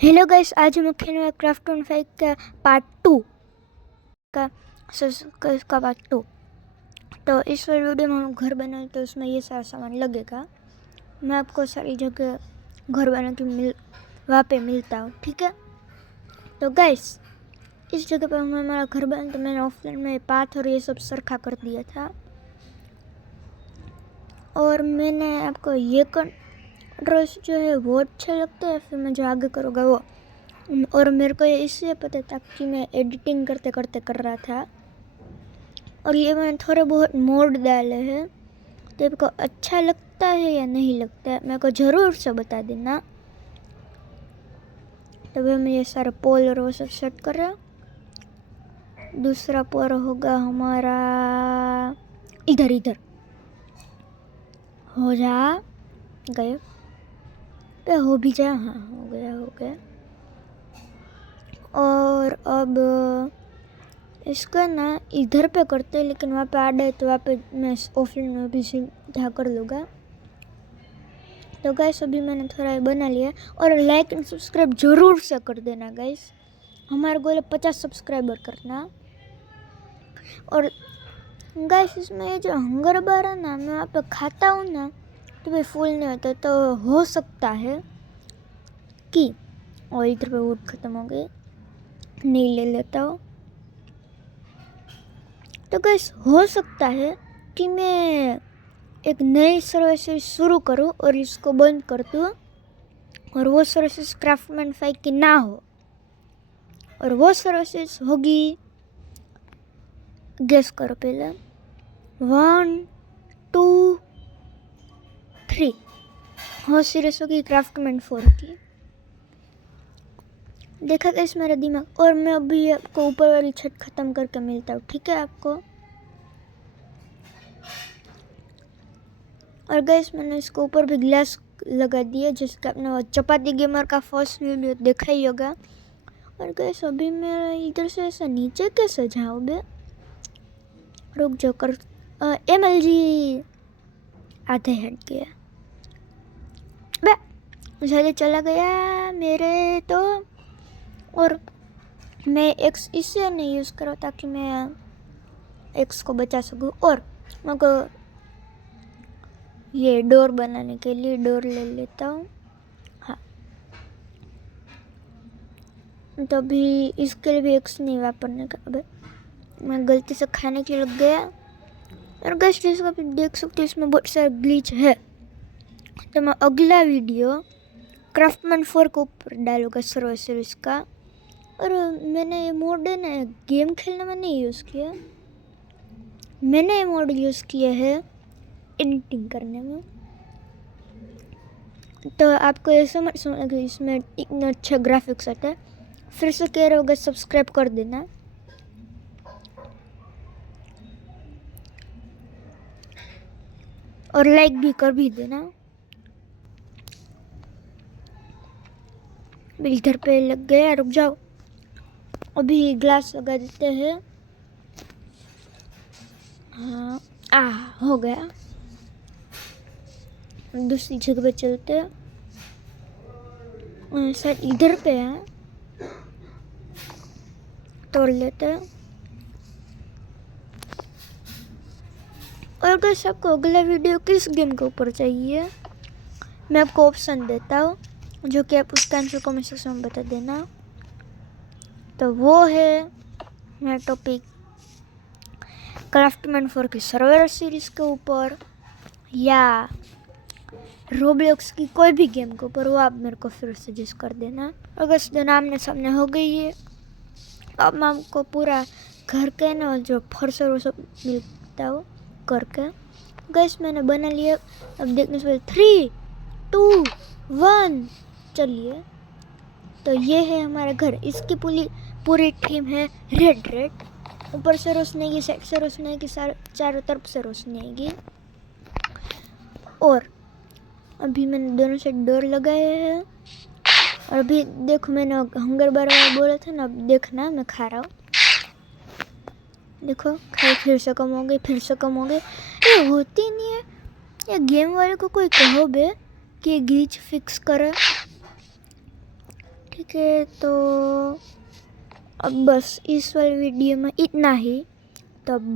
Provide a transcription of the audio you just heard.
Hello guys, आज हम खेलने वाले क्राफ्ट 5 का पार्ट 2 का पार्ट 2। तो इस वाले वीडियो में हम घर बनाए तो उसमें ये सारा सामान लगेगा। मैं आपको सारी जगह घर बना के वहाँ पे मिलता हूँ, ठीक है। तो गाइस, इस जगह पे हम हमारा घर बना तो मैंने ऑफलाइन में पाथ और ये सब सरखा कर दिया था। और मैंने आपको ये ड्रेस जो है वो अच्छा लगता है, फिर मैं जो आगे करूँगा वो। और मेरे को ये इसलिए पता था कि मैं एडिटिंग करते करते कर रहा था। और ये मैंने थोड़े बहुत मोड डाले हैं, तो आपको अच्छा लगता है या नहीं लगता है मेरे को ज़रूर से बता देना। तो भाई मैं ये सारे पोल और वो सब सेट कर रहा हूँ। दूसरा पोल होगा हमारा इधर इधर। हो जा गए पे, हो भी जा, हाँ हो गया। और अब इसको ना इधर पे करते हैं, लेकिन वहाँ पे आड़े तो वहाँ पे मैं ऑफलाइन में भी सीधा कर लूँगा। तो गाइस अभी मैंने थोड़ा बना लिया। और लाइक एंड सब्सक्राइब ज़रूर से कर देना गाइस। हमारा गोल है 50 सब्सक्राइबर करना। और गाइस इसमें ये जो हंगर बार है ना, मैं वहाँ पे खाता हूँ ना तो भाई फुल नहीं होता। तो हो सकता है कि, और इधर पे वुड ख़त्म हो गई, नहीं ले लेता हूँ। तो गाइस हो सकता है कि मैं एक नई सर्विस शुरू करूँ और इसको बंद कर दूँ, और वो सर्विस क्राफ्टमैन 5 की ना हो। और वो सर्विस होगी, गेस करो पहले, 1 2 3। हो सीरियस होगी क्राफ्टमैन 4 की। देखा गाइस मेरा दिमाग। और मैं अभी आपको ऊपर वाली छत ख़त्म करके मिलता हूँ, ठीक है आपको। और गाइस मैंने इसको ऊपर भी ग्लास लगा दिया, जिसका आपने वो चपाती गेमर का फर्स्ट वीडियो देखा ही होगा। और गाइस अभी मैं इधर से ऐसा नीचे कैसे जाऊँ बे, रुक जो कर MLG आधे हट गया बे, जल्दी चला गया मेरे तो। और मैं एक्स इससे नहीं यूज़ करूँ ताकि मैं एक्स को बचा सकूँ। और मेरे को ये डोर बनाने के लिए डोर ले लेता हूँ। हाँ, तो अभी इसके लिए भी एक्स नहीं वापरने का। अब मैं गलती से खाने के लिए लग गया। और गैस जैसे आप देख सकते हो इसमें बहुत सारा ग्लिच है। तो मैं अगला वीडियो क्राफ्टमैन 4 के ऊपर डालूंगा सर्विस का। और मैंने ये मोड है ना गेम खेलने में नहीं यूज़ किया, मैंने ये मोड यूज़ किया है एडिटिंग करने में। तो आपको ये समझ कि इसमें इतना अच्छा ग्राफिक्स आता है। फिर से कह रहे होगा सब्सक्राइब कर देना। और लाइक भी कर भी देना। इधर पे लग गया, रुक जाओ, अभी ग्लास लगा देते हैं। हाँ हो गया। दूसरी जगह पे चलते हैं, शायद इधर पे है, तोड़ लेते हैं। और अगर सबको अगला वीडियो किस गेम के ऊपर चाहिए, मैं आपको ऑप्शन देता हूँ, जो कि आप उसका आंसर कमेंट सेक्शन में बता देना। तो वो है मेरा टॉपिक क्राफ्टमैन 4 की सर्वाइवल सीरीज़ के ऊपर, या रोब्लॉक्स की कोई भी गेम के ऊपर, वो आप मेरे को फिर सजेस्ट कर देना। अगर जो आमने सामने हो गई है, अब मैं आपको पूरा घर के ना जो फर्श और वो सब मिलता हो करके। गैस मैंने बना लिया। अब देखने से पहले 3 2 1 चलिए। तो ये है हमारा घर। इसकी पूरी थीम है रेड। ऊपर से रोशनी आएगी, साइड से रोशनी आएगी, चारों तरफ से रोशनी आएगी। और अभी मैंने दोनों साइड डोर लगाए हैं। और अभी देखो, मैंने हंगर बार बोला था ना, अब देखना मैं खा रहा हूँ। देखो खाई, फिर से कम हो गई, फिर से कम हो गई। ये होती नहीं है। ये गेम वाले को कोई कहो बे कि ग्लिच फिक्स करे, ठीक है, तो अब बस इस वाले वीडियो में इतना ही। तब